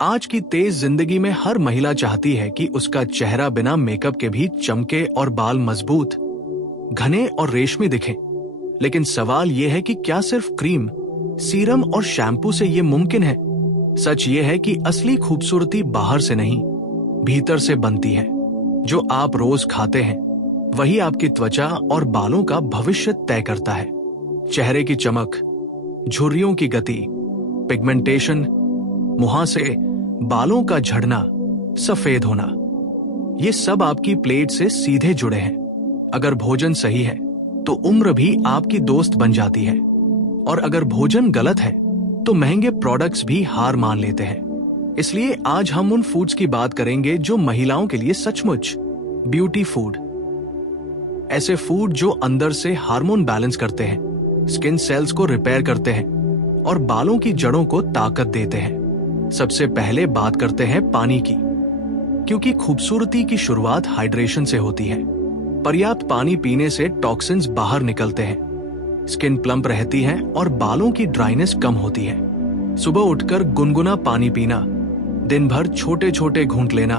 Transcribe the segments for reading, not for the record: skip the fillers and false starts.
आज की तेज जिंदगी में हर महिला चाहती है कि उसका चेहरा बिना मेकअप के भी चमके और बाल मजबूत, घने और रेशमी दिखें। लेकिन सवाल यह है कि क्या सिर्फ क्रीम, सीरम और शैम्पू से ये मुमकिन है? सच ये है कि असली खूबसूरती बाहर से नहीं, भीतर से बनती है। जो आप रोज खाते हैं वही आपकी त्वचा और बालों का भविष्य तय करता है। चेहरे की चमक, झुर्रियों की गति, पिगमेंटेशन, मुहांसे, बालों का झड़ना, सफेद होना, ये सब आपकी प्लेट से सीधे जुड़े हैं। अगर भोजन सही है तो उम्र भी आपकी दोस्त बन जाती है, और अगर भोजन गलत है तो महंगे प्रोडक्ट्स भी हार मान लेते हैं। इसलिए आज हम उन फूड्स की बात करेंगे जो महिलाओं के लिए सचमुच ब्यूटी फूड। ऐसे फूड जो अंदर से हार्मोन बैलेंस करते हैं, स्किन सेल्स को रिपेयर करते हैं और बालों की जड़ों को ताकत देते हैं। सबसे पहले बात करते हैं पानी की, क्योंकि खूबसूरती की शुरुआत हाइड्रेशन से होती है। पर्याप्त पानी पीने से टॉक्सिन्स बाहर निकलते हैं, स्किन प्लम्प रहती है और बालों की ड्राइनेस कम होती है। सुबह उठकर गुनगुना पानी पीना, दिन भर छोटे छोटे घूंट लेना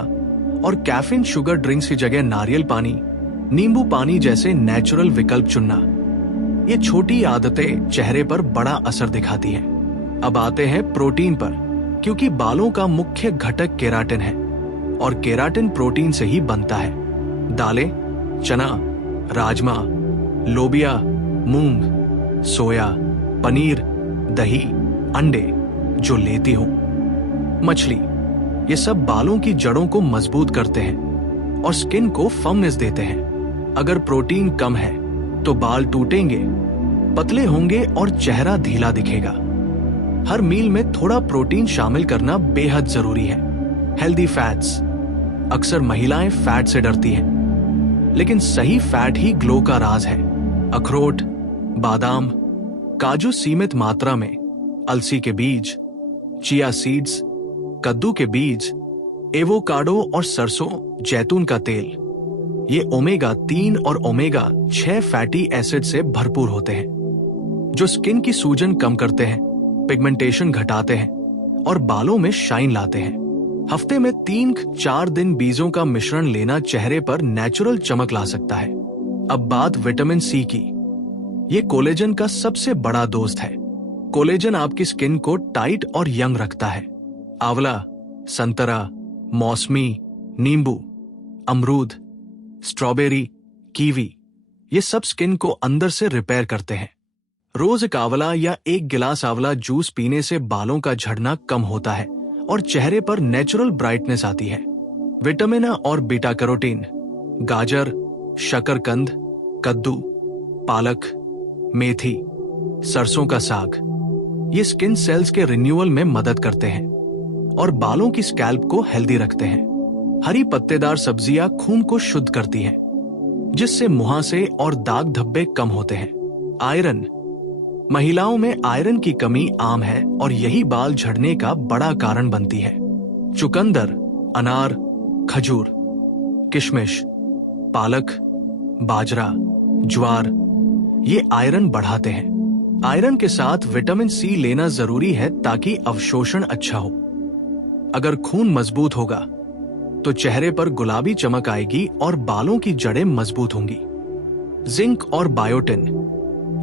और कैफीन शुगर ड्रिंक्स की जगह नारियल पानी, नींबू पानी जैसे नेचुरल विकल्प चुनना, ये छोटी आदतें चेहरे पर बड़ा असर दिखाती हैं। अब आते हैं प्रोटीन पर, क्योंकि बालों का मुख्य घटक केराटिन है और केराटिन प्रोटीन से ही बनता है। दालें, चना, राजमा, लोबिया, मूंग, सोया, पनीर, दही, अंडे जो लेती हूं, मछली, ये सब बालों की जड़ों को मजबूत करते हैं और स्किन को फर्मनेस देते हैं। अगर प्रोटीन कम है तो बाल टूटेंगे, पतले होंगे और चेहरा ढीला दिखेगा। हर मील में थोड़ा प्रोटीन शामिल करना बेहद जरूरी है। हेल्दी फैट्स, अक्सर महिलाएं फैट से डरती हैं, लेकिन सही फैट ही ग्लो का राज है। अखरोट, बादाम, काजू सीमित मात्रा में, अलसी के बीज, चिया सीड्स, कद्दू के बीज, एवोकाडो और सरसों, जैतून का तेल, ये ओमेगा 3 और ओमेगा 6 फैटी एसिड से भरपूर होते हैं, जो स्किन की सूजन कम करते हैं, पिगमेंटेशन घटाते हैं और बालों में शाइन लाते हैं। हफ्ते में 3-4 दिन बीजों का मिश्रण लेना चेहरे पर नेचुरल चमक ला सकता है। अब बात विटामिन सी की। ये कोलेजन का सबसे बड़ा दोस्त है। कोलेजन आपकी स्किन को टाइट और यंग रखता है। आंवला, संतरा, मौसमी, नींबू, अमरूद, स्ट्रॉबेरी, कीवी, ये सब स्किन को अंदर से रिपेयर करते हैं। रोज एक आंवला या 1 गिलास आंवला जूस पीने से बालों का झड़ना कम होता है और चेहरे पर नेचुरल ब्राइटनेस आती है। विटामिन और बीटा कैरोटीन, गाजर, शकरकंद, कद्दू, पालक, मेथी, सरसों का साग, ये स्किन सेल्स के रिन्यूअल में मदद करते हैं और बालों की स्कैल्प को हेल्दी रखते हैं। हरी पत्तेदार सब्जियां खून को शुद्ध करती हैं, जिससे मुहांसे और दाग धब्बे कम होते हैं। आयरन, महिलाओं में आयरन की कमी आम है और यही बाल झड़ने का बड़ा कारण बनती है। चुकंदर, अनार, खजूर, किशमिश, पालक, बाजरा, ज्वार, ये आयरन बढ़ाते हैं। आयरन के साथ विटामिन सी लेना जरूरी है ताकि अवशोषण अच्छा हो। अगर खून मजबूत होगा तो चेहरे पर गुलाबी चमक आएगी और बालों की जड़ें मजबूत होंगी। जिंक और बायोटिन,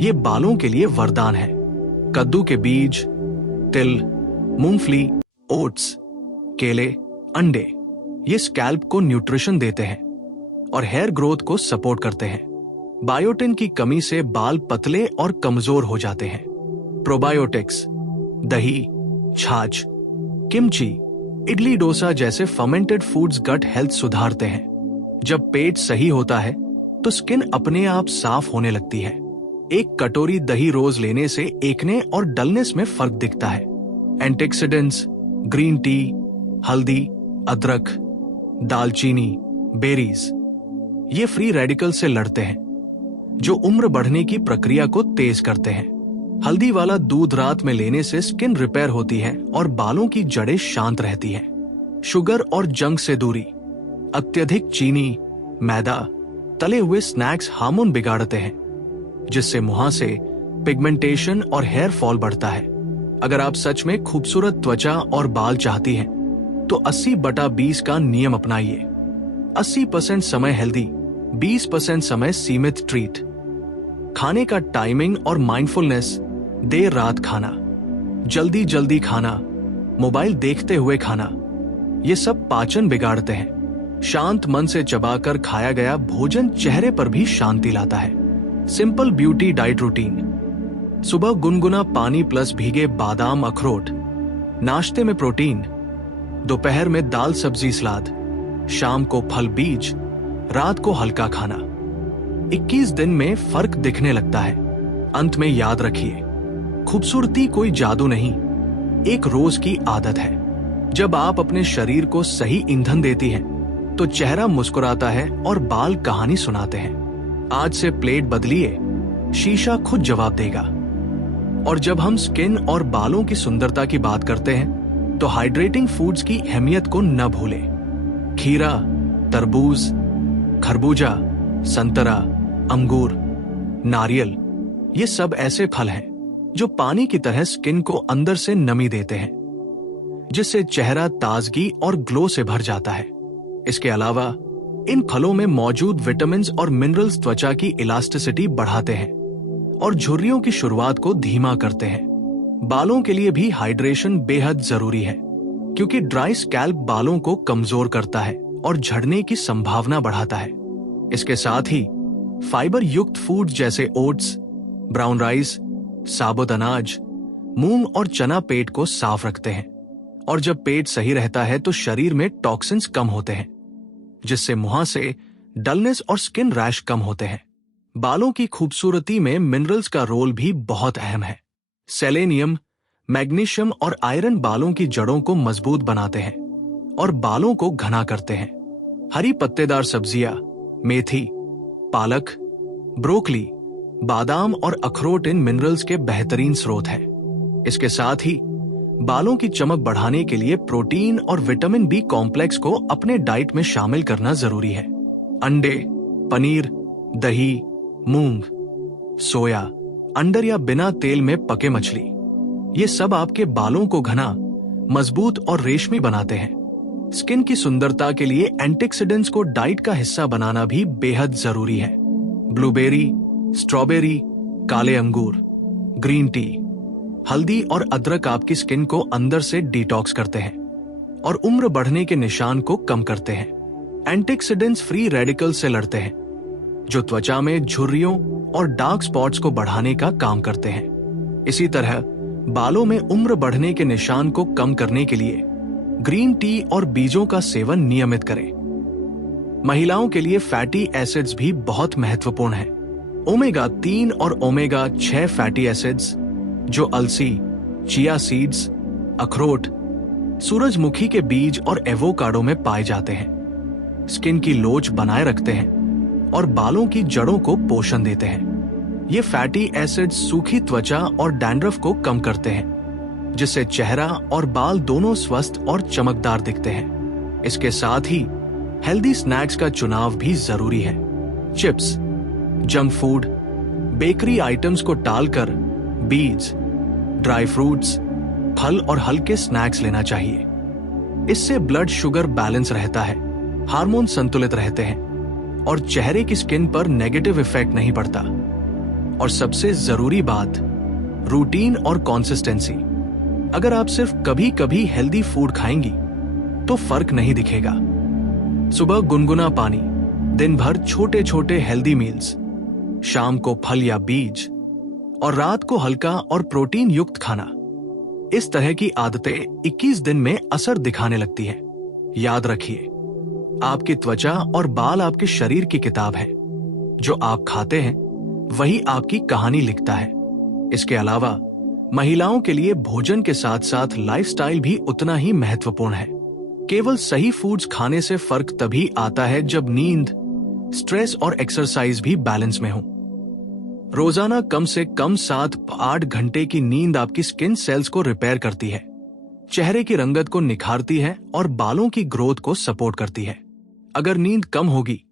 ये बालों के लिए वरदान है। कद्दू के बीज, तिल, मूंगफली, ओट्स, केले, अंडे, ये स्कैल्प को न्यूट्रिशन देते हैं और हेयर ग्रोथ को सपोर्ट करते हैं। बायोटिन की कमी से बाल पतले और कमजोर हो जाते हैं। प्रोबायोटिक्स, दही, छाछ, किमची, इडली डोसा जैसे फर्मेंटेड फूड्स गट हेल्थ सुधारते हैं। जब पेट सही होता है तो स्किन अपने आप साफ होने लगती है। एक कटोरी दही रोज लेने से एक्ने और डलनेस में फर्क दिखता है। एंटीऑक्सीडेंट्स, ग्रीन टी, हल्दी, अदरक, दालचीनी, बेरीज, ये फ्री रेडिकल से लड़ते हैं, जो उम्र बढ़ने की प्रक्रिया को तेज करते हैं। हल्दी वाला दूध रात में लेने से स्किन रिपेयर होती है और बालों की जड़ें शांत रहती हैं। शुगर और जंक से दूरी, अत्यधिक चीनी, मैदा, तले हुए स्नैक्स हार्मोन बिगाड़ते हैं, जिससे मुहांसे, पिगमेंटेशन और हेयर फॉल बढ़ता है। अगर आप सच में खूबसूरत त्वचा और बाल चाहती हैं, तो 80/20 का नियम अपनाइए। 80% समय हेल्दी, 20% समय सीमित ट्रीट। खाने का टाइमिंग और माइंडफुलनेस, देर रात खाना, जल्दी जल्दी खाना, मोबाइल देखते हुए खाना, ये सब पाचन बिगाड़ते हैं। शांत मन से चबाकर खाया गया भोजन चेहरे पर भी शांति लाता है। Simple beauty diet routine. सुबह गुनगुना पानी प्लस भीगे बादाम अखरोट, नाश्ते में प्रोटीन, दोपहर में दाल सब्जी सलाद, शाम को फल बीज, रात को हल्का खाना। 21 दिन में फर्क दिखने लगता है। अंत में याद रखिए, खूबसूरती कोई जादू नहीं, एक रोज की आदत है। जब आप अपने शरीर को सही ईंधन देती हैं, तो चेहरा मुस्कुराता है और बाल कहानी सुनाते हैं। आज से प्लेट बदलिए, शीशा खुद जवाब देगा। और जब हम स्किन और बालों की सुंदरता की बात करते हैं, तो हाइड्रेटिंग फूड्स की अहमियत को न भूलें। खीरा, तरबूज, खरबूजा, संतरा, अंगूर, नारियल, ये सब ऐसे फल हैं जो पानी की तरह स्किन को अंदर से नमी देते हैं, जिससे चेहरा ताजगी और ग्लो से भर जाता है। इसके अलावा इन फलों में मौजूद विटामिन्स और मिनरल्स त्वचा की इलास्टिसिटी बढ़ाते हैं और झुर्रियों की शुरुआत को धीमा करते हैं। बालों के लिए भी हाइड्रेशन बेहद जरूरी है, क्योंकि ड्राई स्कैल्प बालों को कमजोर करता है और झड़ने की संभावना बढ़ाता है। इसके साथ ही फाइबर युक्त फूड जैसे ओट्स, ब्राउन राइस, साबुत अनाज, मूंग और चना पेट को साफ रखते हैं। और जब पेट सही रहता है तो शरीर में टॉक्सिन्स कम होते हैं, जिससे मुहासे, डलनेस और स्किन रैश कम होते हैं। बालों की खूबसूरती में मिनरल्स का रोल भी बहुत अहम है। सेलेनियम, मैग्नीशियम और आयरन बालों की जड़ों को मजबूत बनाते हैं और बालों को घना करते हैं। हरी पत्तेदार सब्जियां, मेथी, पालक, ब्रोकली, बादाम और अखरोट इन मिनरल्स के बेहतरीन स्रोत हैं। इसके साथ ही बालों की चमक बढ़ाने के लिए प्रोटीन और विटामिन बी कॉम्प्लेक्स को अपने डाइट में शामिल करना जरूरी है। अंडे, पनीर, दही, मूंग, सोया, अंडर या बिना तेल में पके मछली, ये सब आपके बालों को घना, मजबूत और रेशमी बनाते हैं। स्किन की सुंदरता के लिए एंटीऑक्सीडेंट्स को डाइट का हिस्सा बनाना भी बेहद जरूरी है। ब्लूबेरी, स्ट्रॉबेरी, काले अंगूर, ग्रीन टी, हल्दी और अदरक आपकी स्किन को अंदर से डिटॉक्स करते हैं और उम्र बढ़ने के निशान को कम करते हैं। एंटीऑक्सीडेंट्स फ्री रेडिकल से लड़ते हैं, जो त्वचा में झुर्रियों और डार्क स्पॉट्स को बढ़ाने का काम करते हैं। इसी तरह बालों में उम्र बढ़ने के निशान को कम करने के लिए ग्रीन टी और बीजों का सेवन नियमित करें। महिलाओं के लिए फैटी एसिड्स भी बहुत महत्वपूर्ण हैं। ओमेगा 3 और ओमेगा 6 फैटी एसिड्स, जो अलसी, चिया सीड्स, अखरोट, सूरजमुखी के बीज और एवोकाडो में पाए जाते हैं, स्किन की लोच बनाए रखते हैं और बालों की जड़ों को पोषण देते हैं। ये फैटी एसिड्स सूखी त्वचा और डैंड्रफ को कम करते हैं, जिससे चेहरा और बाल दोनों स्वस्थ और चमकदार दिखते हैं। इसके साथ ही हेल्दी स्नैक्स का चुनाव भी जरूरी है। Chips, junk food, bakery items को टालकर बीज, ड्राई फ्रूट्स, फल और हल्के स्नैक्स लेना चाहिए। इससे ब्लड शुगर बैलेंस रहता है, हार्मोन संतुलित रहते हैं और चेहरे की स्किन पर नेगेटिव इफेक्ट नहीं पड़ता। और सबसे जरूरी बात, रूटीन और कंसिस्टेंसी। अगर आप सिर्फ कभी कभी हेल्दी फूड खाएंगी तो फर्क नहीं दिखेगा। सुबह गुनगुना पानी, दिन भर छोटे छोटे हेल्दी मील्स, शाम को फल या बीज और रात को हल्का और प्रोटीन युक्त खाना। इस तरह की आदतें 21 दिन में असर दिखाने लगती हैं। याद रखिए, आपकी त्वचा और बाल आपके शरीर की किताब है। जो आप खाते हैं वही आपकी कहानी लिखता है। इसके अलावा महिलाओं के लिए भोजन के साथ साथ लाइफस्टाइल भी उतना ही महत्वपूर्ण है। केवल सही फूड्स खाने से फर्क तभी आता है जब नींद, स्ट्रेस और एक्सरसाइज भी बैलेंस में हो। रोजाना कम से कम 7-8 घंटे की नींद आपकी स्किन सेल्स को रिपेयर करती है, चेहरे की रंगत को निखारती है और बालों की ग्रोथ को सपोर्ट करती है। अगर नींद कम होगी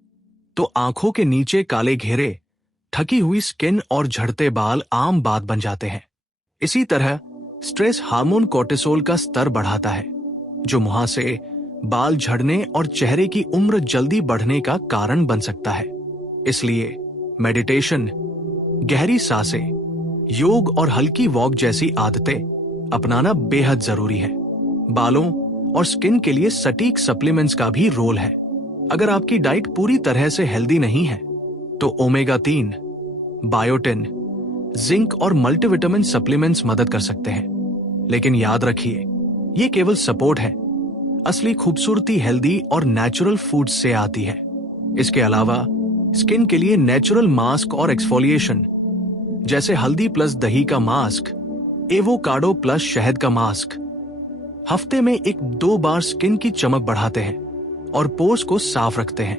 तो आंखों के नीचे काले घेरे, थकी हुई स्किन और झड़ते बाल आम बात बन जाते हैं। इसी तरह स्ट्रेस हार्मोन कोर्टिसोल का स्तर बढ़ाता है, जो मुहासे, बाल झड़ने और चेहरे की उम्र जल्दी बढ़ने का कारण बन सकता है। इसलिए मेडिटेशन, गहरी सांसें, योग और हल्की वॉक जैसी आदतें अपनाना बेहद जरूरी है। बालों और स्किन के लिए सटीक सप्लीमेंट्स का भी रोल है। अगर आपकी डाइट पूरी तरह से हेल्दी नहीं है तो ओमेगा 3, बायोटिन, जिंक और मल्टीविटामिन सप्लीमेंट्स मदद कर सकते हैं। लेकिन याद रखिए, ये केवल सपोर्ट है। असली खूबसूरती हेल्दी और नेचुरल फूड से आती है। इसके अलावा स्किन के लिए नेचुरल मास्क और एक्सफोलिएशन, जैसे हल्दी प्लस दही का मास्क, एवोकाडो प्लस शहद का मास्क, हफ्ते में 1-2 बार स्किन की चमक बढ़ाते हैं और पोर्स को साफ रखते हैं।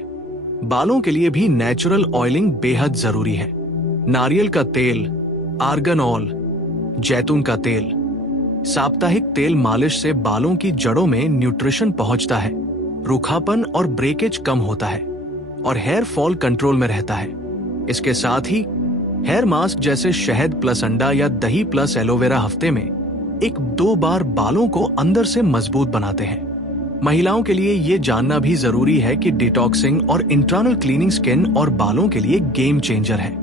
बालों के लिए भी नेचुरल ऑयलिंग बेहद जरूरी है। नारियल का तेल, आर्गन ऑयल, जैतून का तेल, साप्ताहिक तेल मालिश से बालों की जड़ों में न्यूट्रिशन पहुंचता है, रूखापन और ब्रेकेज कम होता है और हेयर फॉल कंट्रोल में रहता है। इसके साथ ही हेयर मास्क जैसे शहद प्लस अंडा या दही प्लस एलोवेरा हफ्ते में 1-2 बार बालों को अंदर से मजबूत बनाते हैं। महिलाओं के लिए ये जानना भी जरूरी है कि डिटॉक्सिंग और इंटरनल क्लीनिंग स्किन और बालों के लिए गेम चेंजर है।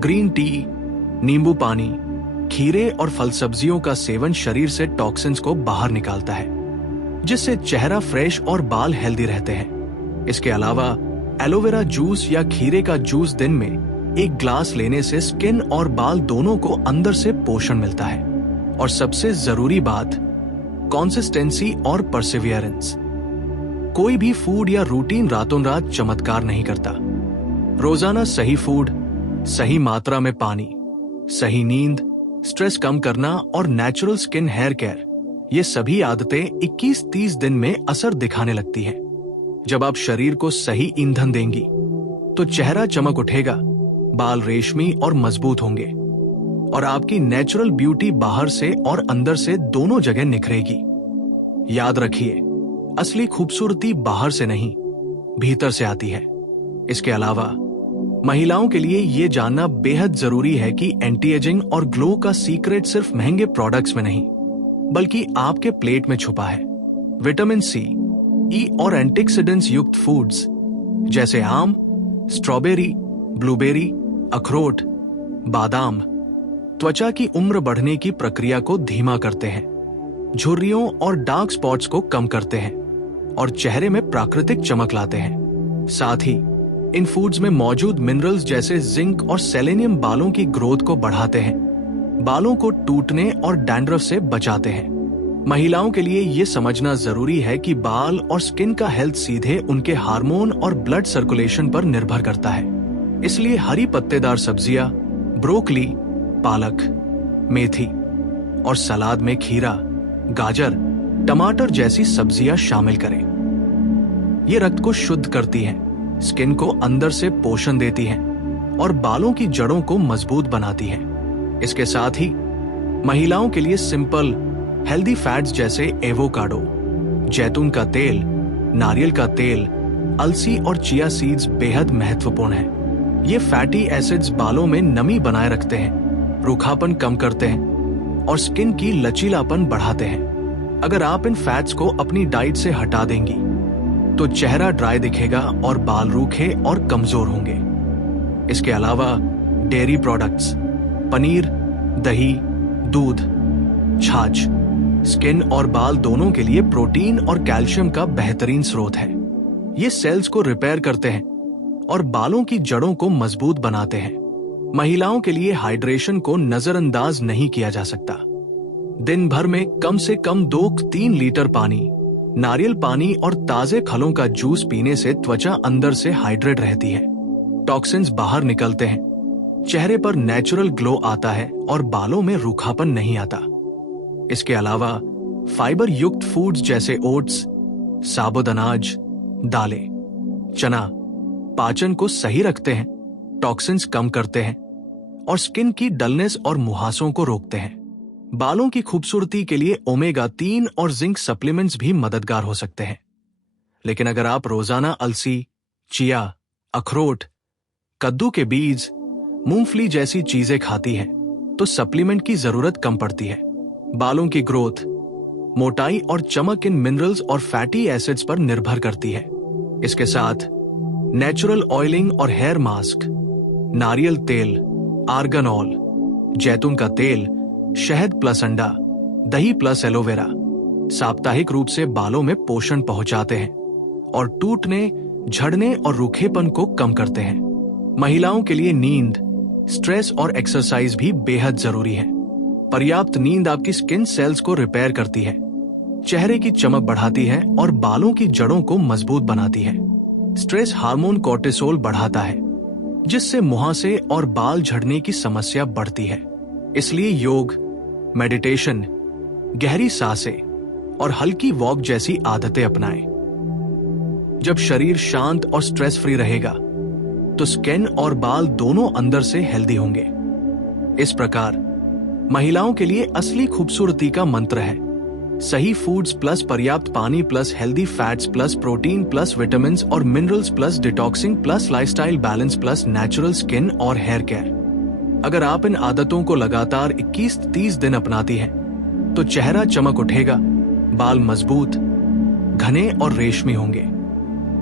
ग्रीन टी, नींबू पानी, खीरे और फल सब्जियों का सेवन शरीर से टॉक्सिन्स को बाहर निकालता है, जिससे चेहरा फ्रेश और बाल हेल्दी रहते हैं। इसके अलावा एलोवेरा जूस या खीरे का जूस दिन में 1 ग्लास लेने से स्किन और बाल दोनों को अंदर से पोषण मिलता है। और सबसे जरूरी बात, कंसिस्टेंसी और परसिवियरेंस। कोई भी फूड या रूटीन रातों रात चमत्कार नहीं करता। रोजाना सही फूड, सही मात्रा में पानी, सही नींद, स्ट्रेस कम करना और नेचुरल स्किन हेयर केयर, ये सभी आदतें 21-30 दिन में असर दिखाने लगती हैं। जब आप शरीर को सही ईंधन देंगी तो चेहरा चमक उठेगा, बाल रेशमी और मजबूत होंगे और आपकी नेचुरल ब्यूटी बाहर से और अंदर से दोनों जगह निखरेगी। याद रखिए, असली खूबसूरती बाहर से नहीं, भीतर से आती है। इसके अलावा महिलाओं के लिए यह जानना बेहद जरूरी है कि एंटी एजिंग और ग्लो का सीक्रेट सिर्फ महंगे प्रोडक्ट्स में नहीं, बल्कि आपके प्लेट में छुपा है। विटामिन सी, ई और एंटीऑक्सीडेंट्स युक्त फूड्स जैसे आम, स्ट्रॉबेरी, ब्लूबेरी, अखरोट, बादाम त्वचा की उम्र बढ़ने की प्रक्रिया को धीमा करते हैं, झुर्रियों और डार्क स्पॉट्स को कम करते हैं और चेहरे में प्राकृतिक चमक लाते हैं। साथ ही इन फूड्स में मौजूद मिनरल्स जैसे जिंक और सेलेनियम बालों की ग्रोथ को बढ़ाते हैं, बालों को टूटने और डैंड्रफ से बचाते हैं। महिलाओं के लिए ये समझना जरूरी है कि बाल और स्किन का हेल्थ सीधे उनके हार्मोन और ब्लड सर्कुलेशन पर निर्भर करता है। इसलिए हरी पत्तेदार सब्जियां, ब्रोकली, पालक, मेथी और सलाद में खीरा, गाजर, टमाटर जैसी सब्जियां शामिल करें। ये रक्त को शुद्ध करती हैं, स्किन को अंदर से पोषण देती हैं और बालों की जड़ों को मजबूत बनाती हैं। इसके साथ ही महिलाओं के लिए सिंपल हेल्दी फैट्स जैसे एवोकाडो, जैतून का तेल, नारियल का तेल, अलसी और चिया सीड्स बेहद महत्वपूर्ण हैं। ये फैटी एसिड्स बालों में नमी बनाए रखते हैं, रूखापन कम करते हैं और स्किन की लचीलापन बढ़ाते हैं। अगर आप इन फैट्स को अपनी डाइट से हटा देंगी तो चेहरा ड्राई दिखेगा और बाल रूखे और कमजोर होंगे। इसके अलावा डेयरी प्रोडक्ट्स, पनीर, दही, दूध, छाछ स्किन और बाल दोनों के लिए प्रोटीन और कैल्शियम का बेहतरीन स्रोत है। ये सेल्स को रिपेयर करते हैं और बालों की जड़ों को मजबूत बनाते हैं। महिलाओं के लिए हाइड्रेशन को नजरअंदाज नहीं किया जा सकता। दिन भर में कम से कम 2-3 लीटर पानी, नारियल पानी और ताजे फलों का जूस पीने से त्वचा अंदर से हाइड्रेट रहती है, टॉक्सिन्स बाहर निकलते हैं, चेहरे पर नेचुरल ग्लो आता है और बालों में रूखापन नहीं आता। इसके अलावा फाइबर युक्त फूड्स जैसे ओट्स, साबुत अनाज, दालें, चना पाचन को सही रखते हैं, टॉक्सिन्स कम करते हैं और स्किन की डलनेस और मुहासों को रोकते हैं। बालों की खूबसूरती के लिए ओमेगा 3 और जिंक सप्लीमेंट्स भी मददगार हो सकते हैं। लेकिन अगर आप रोजाना अलसी, चिया, अखरोट, कद्दू के बीज, मूंगफली जैसी चीजें खाती हैं तो सप्लीमेंट की जरूरत कम पड़ती है। बालों की ग्रोथ, मोटाई और चमक इन मिनरल्स और फैटी एसिड्स पर निर्भर करती है। इसके साथ नेचुरल ऑयलिंग और हेयर मास्क, नारियल तेल, आर्गन ऑयल, जैतून का तेल, शहद प्लस अंडा, दही प्लस एलोवेरा साप्ताहिक रूप से बालों में पोषण पहुंचाते हैं और टूटने, झड़ने और रूखेपन को कम करते हैं। महिलाओं के लिए नींद, स्ट्रेस और एक्सरसाइज भी बेहद जरूरी है। पर्याप्त नींद आपकी स्किन सेल्स को रिपेयर करती है, चेहरे की चमक बढ़ाती है और बालों की जड़ों को मजबूत बनाती है। स्ट्रेस हार्मोन कोर्टिसोल बढ़ाता है, जिससे मुहासे और बाल झड़ने की समस्या बढ़ती है। इसलिए योग, मेडिटेशन, गहरी सांसें और हल्की वॉक जैसी आदतें अपनाएं। जब शरीर शांत और स्ट्रेस फ्री रहेगा तो स्किन और बाल दोनों अंदर से हेल्दी होंगे। इस प्रकार महिलाओं के लिए असली खूबसूरती का मंत्र है सही फूड्स प्लस पर्याप्त पानी plus healthy fats plus protein plus vitamin और minerals plus detoxing plus lifestyle balance plus natural skin और हेयर केयर। अगर आप इन आदतों को लगातार 21-30 दिन अपनाती हैं तो चेहरा चमक उठेगा, बाल मजबूत, घने और रेशमी होंगे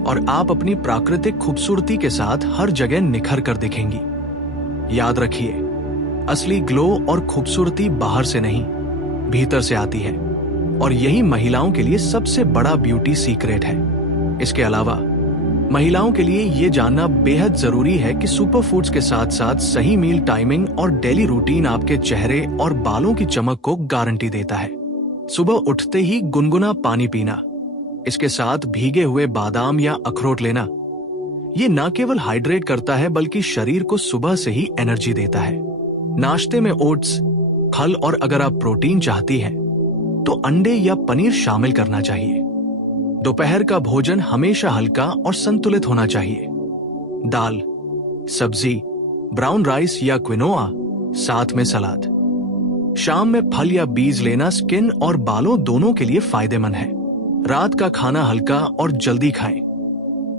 और आप अपनी प्राकृतिक खूबसूरती के साथ हर जगह निखर कर दिखेंगी। याद रखिए, असली ग्लो और खूबसूरती बाहर से नहीं, भीतर से आती है और यही महिलाओं के लिए सबसे बड़ा ब्यूटी सीक्रेट है। इसके अलावा महिलाओं के लिए ये जानना बेहद जरूरी है कि सुपर फूड्स के साथ साथ सही मील टाइमिंग और डेली रूटीन आपके चेहरे और बालों की चमक को गारंटी देता है। सुबह उठते ही गुनगुना पानी पीना, इसके साथ भीगे हुए बादाम या अखरोट लेना, ये न केवल हाइड्रेट करता है बल्कि शरीर को सुबह से ही एनर्जी देता है। नाश्ते में ओट्स, फल और अगर आप प्रोटीन चाहती हैं तो अंडे या पनीर शामिल करना चाहिए। दोपहर का भोजन हमेशा हल्का और संतुलित होना चाहिए। दाल, सब्जी, ब्राउन राइस या क्विनोआ, साथ में सलाद। शाम में फल या बीज लेना स्किन और बालों दोनों के लिए फायदेमंद है। रात का खाना हल्का और जल्दी खाएं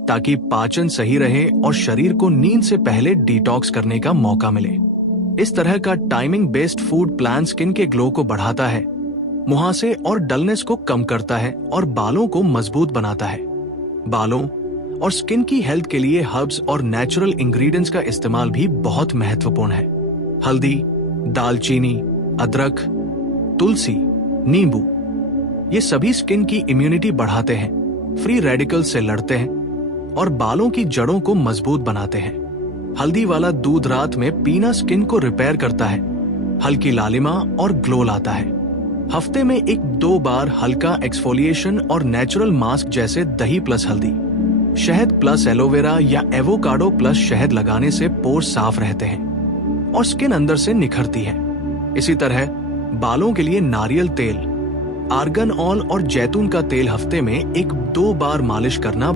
ताकि पाचन सही रहे और शरीर को नींद से पहले डिटॉक्स करने का मौका मिले। इस तरह का timing based food plan skin के ग्लो को बढ़ाता है, मुहासे और डलनेस को कम करता है और बालों को मजबूत बनाता है। बालों और स्किन की हेल्थ के लिए हर्ब्स और नेचुरल इंग्रेडिएंट्स का इस्तेमाल भी बहुत महत्वपूर्ण है। हल्दी, दालचीनी, अदरक, तुलसी, नींबू, ये सभी स्किन की इम्यूनिटी बढ़ाते हैं, फ्री रेडिकल से लड़ते हैं और बालों की जड़ों को मजबूत बनाते हैं। हल्दी वाला दूध रात में पीना स्किन को रिपेयर करता है, हल्की लालिमा और ग्लो लाता है। हफ्ते में 1-2 बार हल्का एक्सफोलिएशन और नेचुरल मास्क जैसे दही प्लस हल्दी, शहद प्लस एलोवेरा या एवोकाडो प्लस शहद लगाने से पोर साफ रहते हैं और स्किन अंदर से निखरती है। इसी तरह बालों के लिए नारियल तेल, आर्गन ऑयल और जैतून का तेल हफ्ते में 1-2 बार मालिश करना